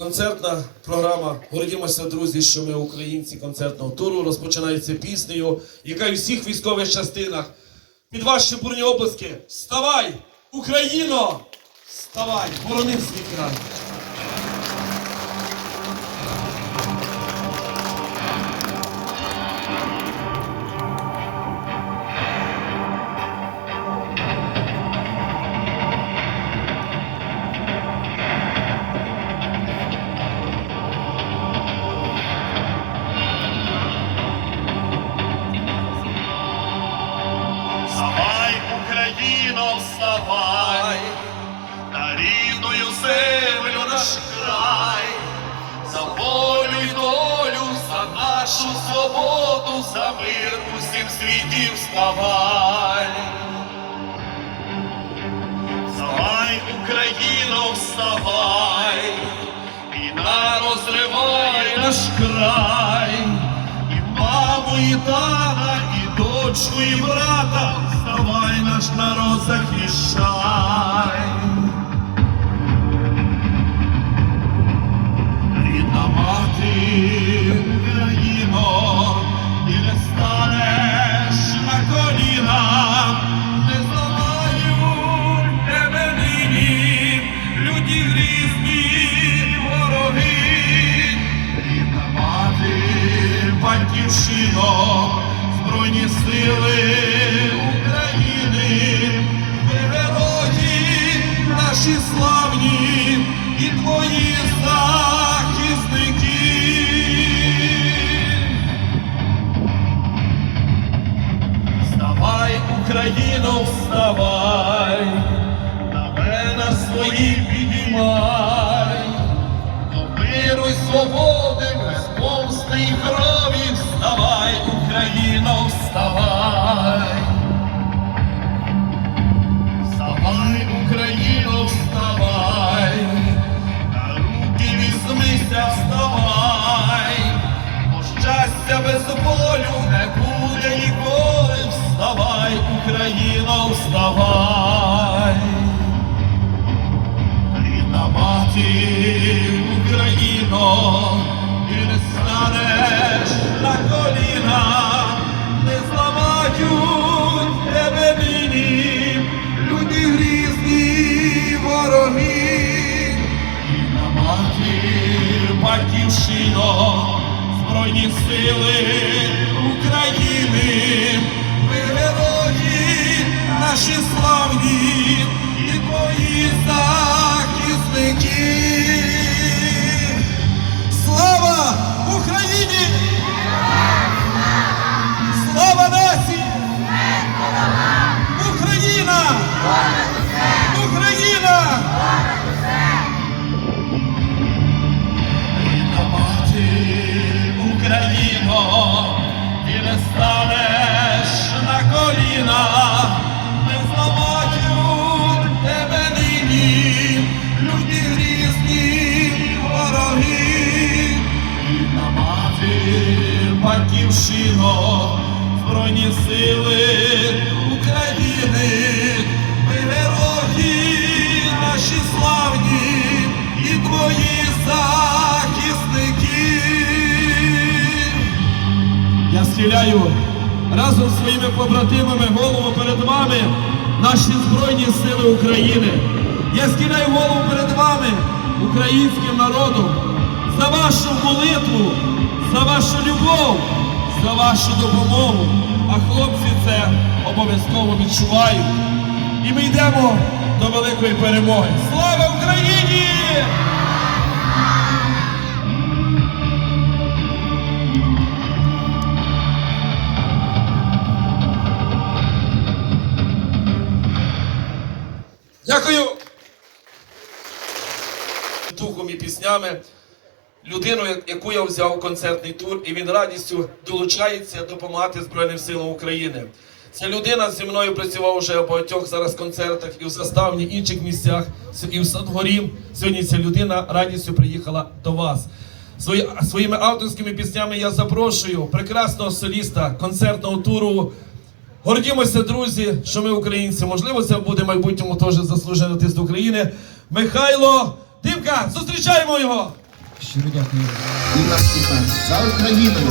Концертна програма Гордімося, друзі, що ми українці концертного туру розпочинається піснею, яка і в всіх військових частинах. Під ваші бурні обласки. Вставай, Україно! Вставай, борони свій край. Вставай, Україно, вставай, на рідною землю наш край, за волю й долю, за нашу свободу, за мир усім світі вставай. Вставай, наш народ захищай. Україно, вставай. Рідна мати, Україно, і не станеш на коліна, не зламають тебе нині, люди грізні вороги. Рідна мати, батьківщино, збройні сили Я схиляю разом з своїми побратимами голову перед вами наші Збройні Сили України. Я схиляю голову перед вами, українським народом, за вашу молитву, за вашу любов, за вашу допомогу. А хлопці це обов'язково відчувають. І ми йдемо до великої перемоги. Слава Дякую. Духом і піснями людину, яку я взяв у концертний тур, і він радістю долучається допомагати Збройним силам України. Ця людина зі мною працював вже в багатьох зараз концертах і в заставні інших місцях, і в Садгорі. Сьогодні ця людина радістю приїхала до вас. Свої, своїми авторськими піснями я запрошую прекрасного соліста концертного туру Гордімося, друзі, що ми українці. Можливо, це буде в майбутньому теж заслужений артист України. Михайло дивка, зустрічаємо його! Щиро дякую. За Україну.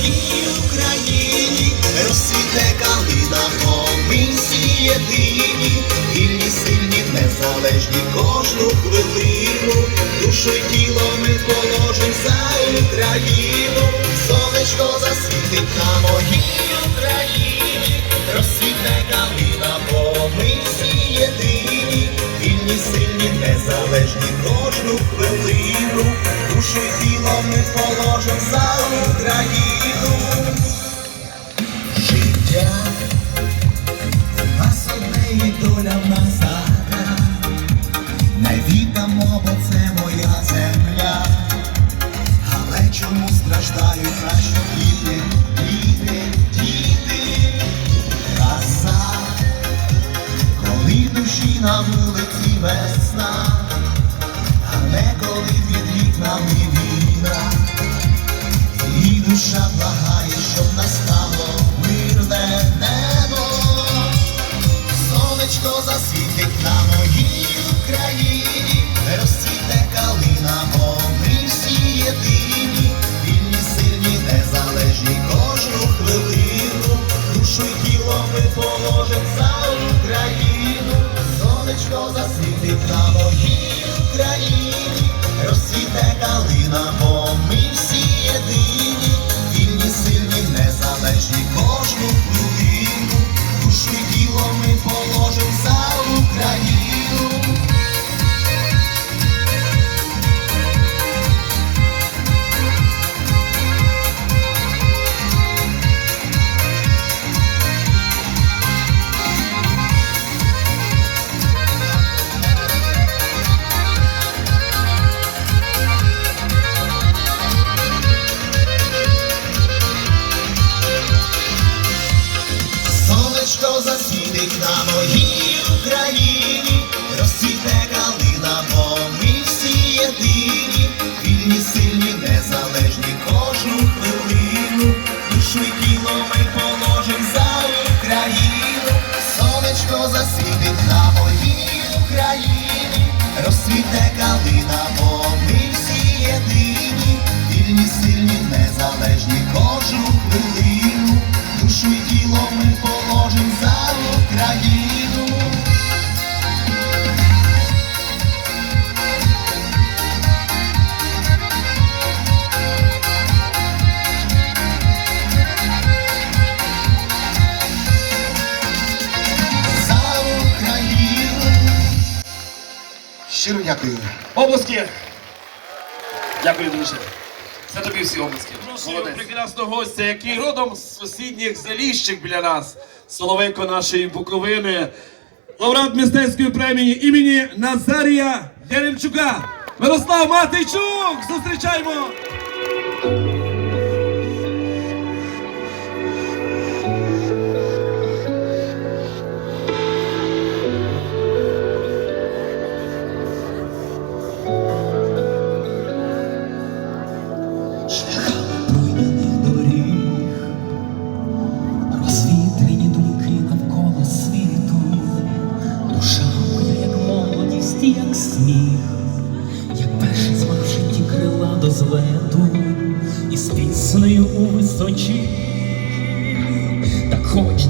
моїй Україні розцвіте калина комісії єдині, вільні, сильні, незалежні кожну хвилину, душу й тіло ми положим за Україну, сонечко засвітить на морі. самої України. Щиро дякую. Обласки. Дякую дуже. Це тобі всі обласки. Прошу прекрасного гостя, який родом з сусідніх заліщик біля нас, соловейко нашої Буковини, лауреат мистецької премії імені Назарія Яремчука. Мирослав Матейчук! Зустрічаємо! Conte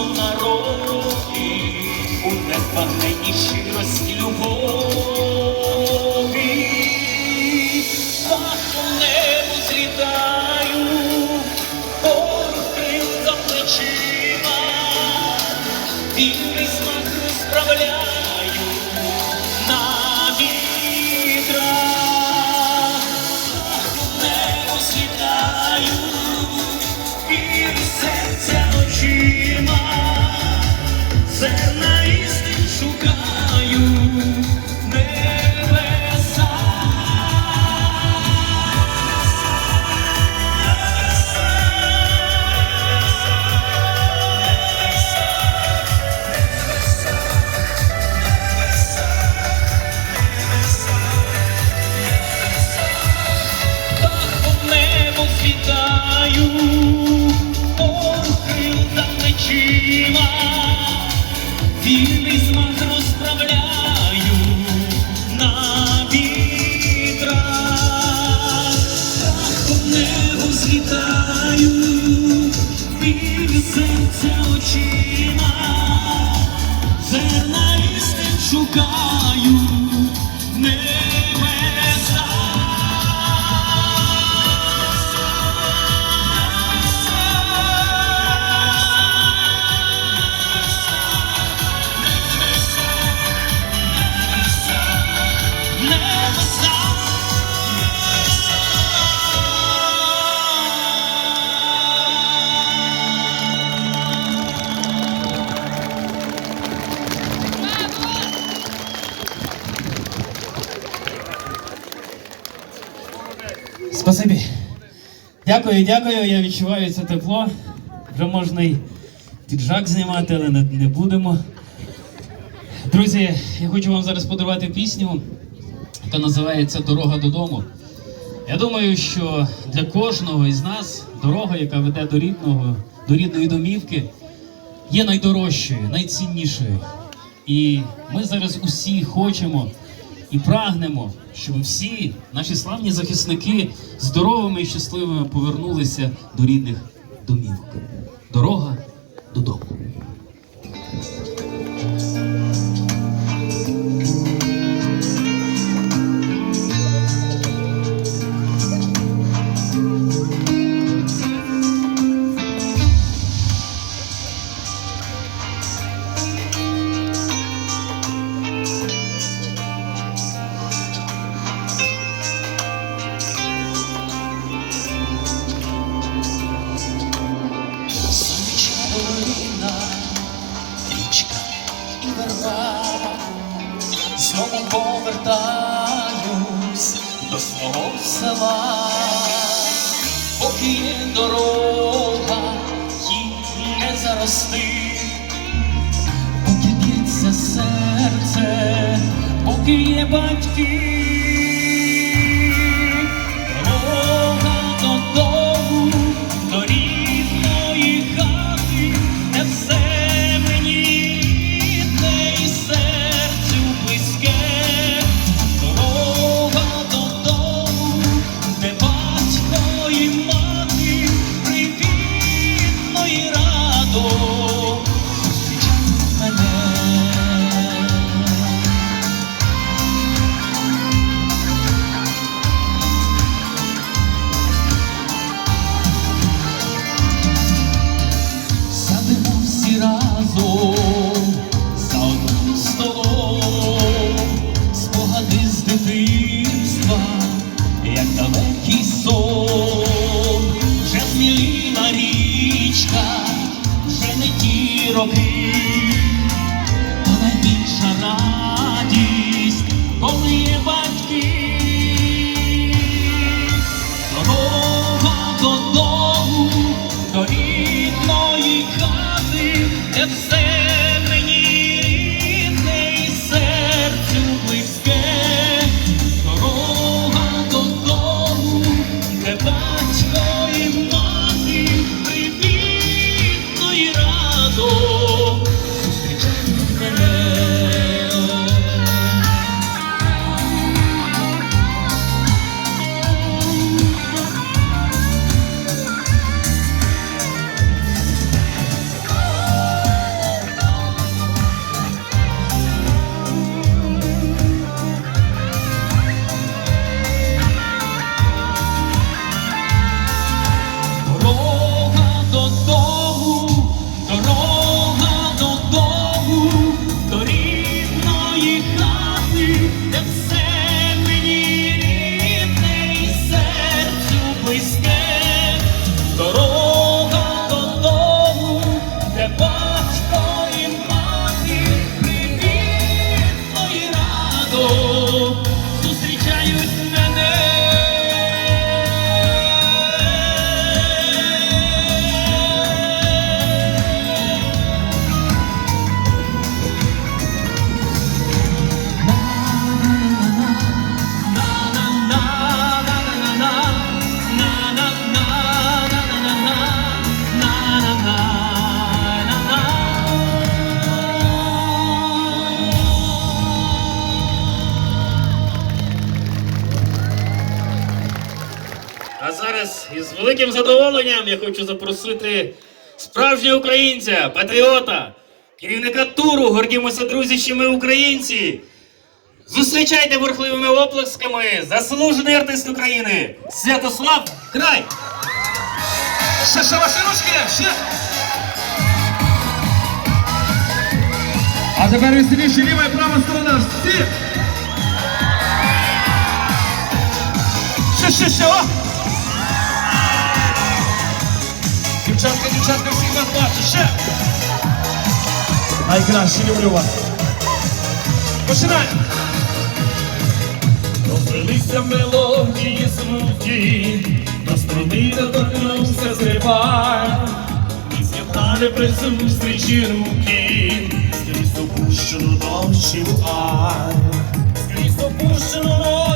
споруджуюся у нас незбагненній щирості любові. Дякую, дякую. Я відчуваю це тепло. Вже можна й піджак знімати, але не, не будемо. Друзі, я хочу вам зараз подарувати пісню, яка називається Дорога додому. Я думаю, що для кожного із нас дорога, яка веде до рідного, до рідної домівки, є найдорожчою, найціннішою. І ми зараз усі хочемо і прагнемо, щоб всі наші славні захисники здоровими і щасливими повернулися до рідних домівок. Дорога додому. Свого села, поки є дорога, їй не зарости, поки б'ється серце, поки є батьки. Хочу запросити справжнього українця, патріота, керівника туру. Гордімося, друзі, що ми українці. Зустрічайте бурхливими оплесками заслужений артист України Святослав Край. Ще, ще ваші ручки, ще. А тепер веселіше ліва і права сторона. Всі. Ще, ще, ще, о! Дівчатка, дівчатка, всіх вас бачу, ще. Найкраще люблю вас. Починаємо. Розлилися мелодії смуті, до струни доторкнувся скрипаль, і з'єднали при зустрічі руки, скрізь опущену ночі вуаль, скрізь опущену ночі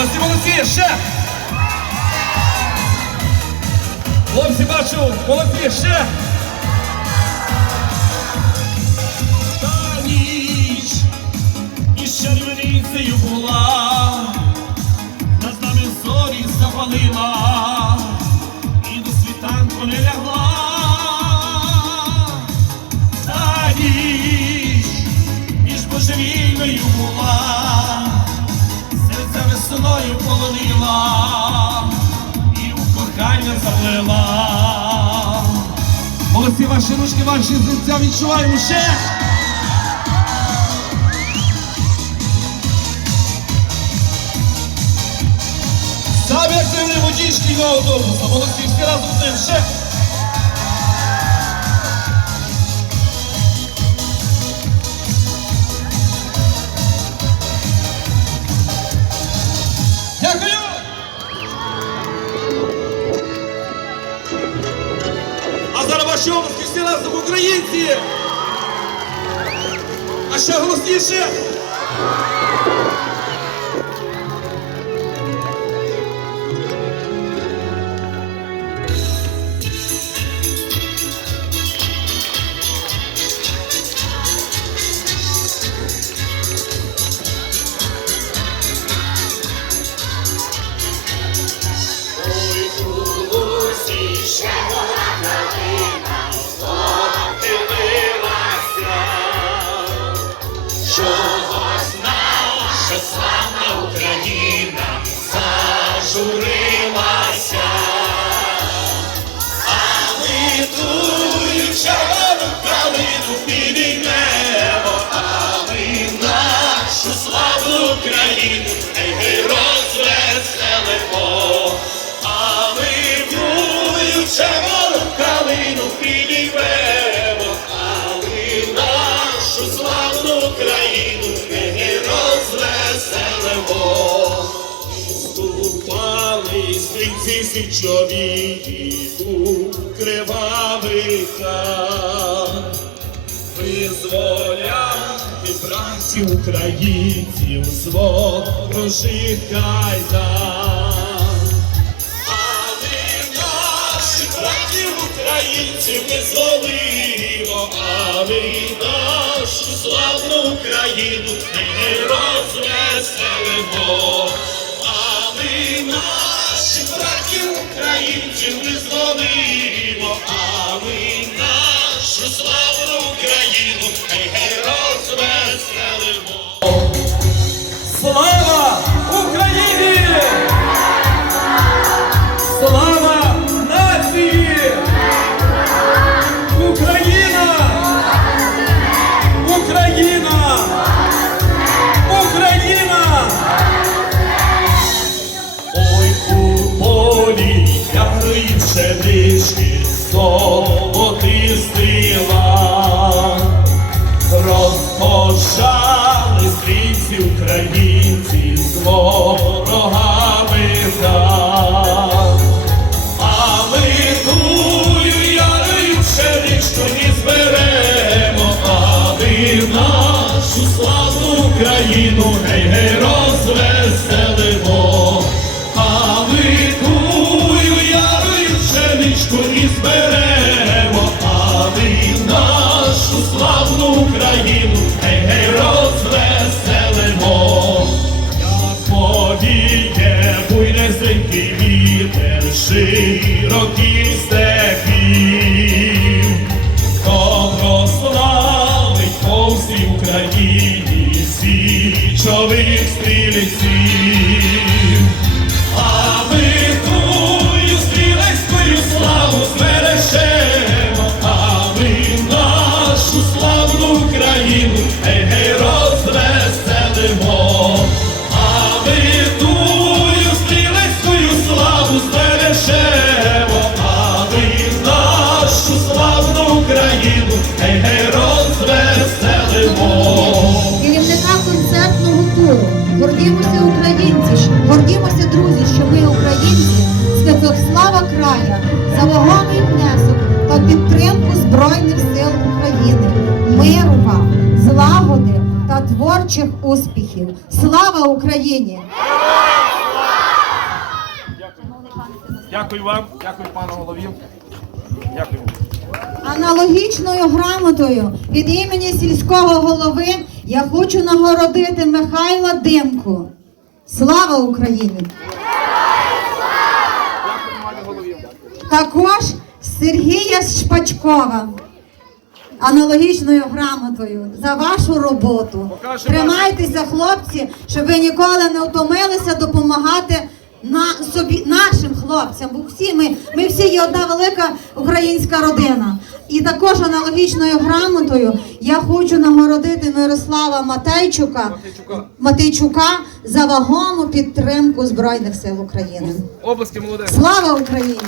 Молодці, молодці, ще. Хлопці, бачу, молодці, ще. Та ніч і чарівницею була, над нами зорі запалила, і до світанку не лягла. Ваші ручки, ваші серця відчуваємо ще. Самі активний водій шкільного автобуса. Молодці, всі разом з ним. Ще. А зараз ваші обласки всі разом українці! А ще голосніше! У кривавиках, визволяти братів українців з ворожих кайдан. А ми наших братів українців не зволимо, а ми нашу славну Україну не розвеселимо. Українців не зловимо, а ми нашу славну Україну гей розвеселимо. Слава Україні! Слава 있어. Дякую вам, дякую пану голові. Дякую. Аналогічною грамотою від імені сільського голови я хочу нагородити Михайла Димку. Слава Україні! Також Сергія Шпачкова. Аналогічною грамотою за вашу роботу. Тримайтеся, хлопці, щоб ви ніколи не втомилися допомагати на собі нашим хлопцям, бо всі ми, ми всі є одна велика українська родина. І також аналогічною грамотою я хочу нагородити Мирослава Матейчука, Матейчука за вагому підтримку Збройних сил України. Області молоде. Слава Україні!